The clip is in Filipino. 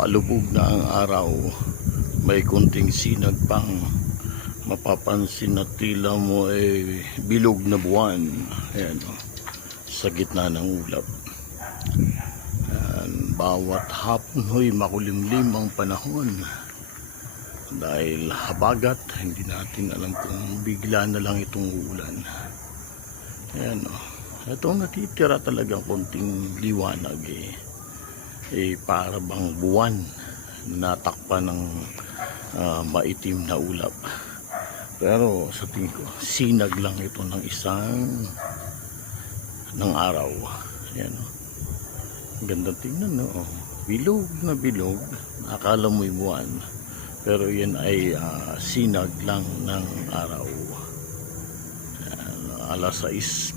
Palubog na ang araw, may kunting sinag pang mapapansin na tila mo ay bilog na buwan. Ayan, sa gitna ng ulap. Ayan, bawat hapon ho'y makulimlim ang panahon dahil habagat, hindi natin alam kung bigla na lang itong uulan. Ayan, itong natitira talagang konting liwanag para bang buwan na natakpan ng maitim na ulap. Pero sa tingin ko, sinag lang ito ng ng araw. Ayan, ganda tingnan, no? Bilog na bilog, akala mo'y buwan, pero yan ay sinag lang ng araw. Ayan, alas 6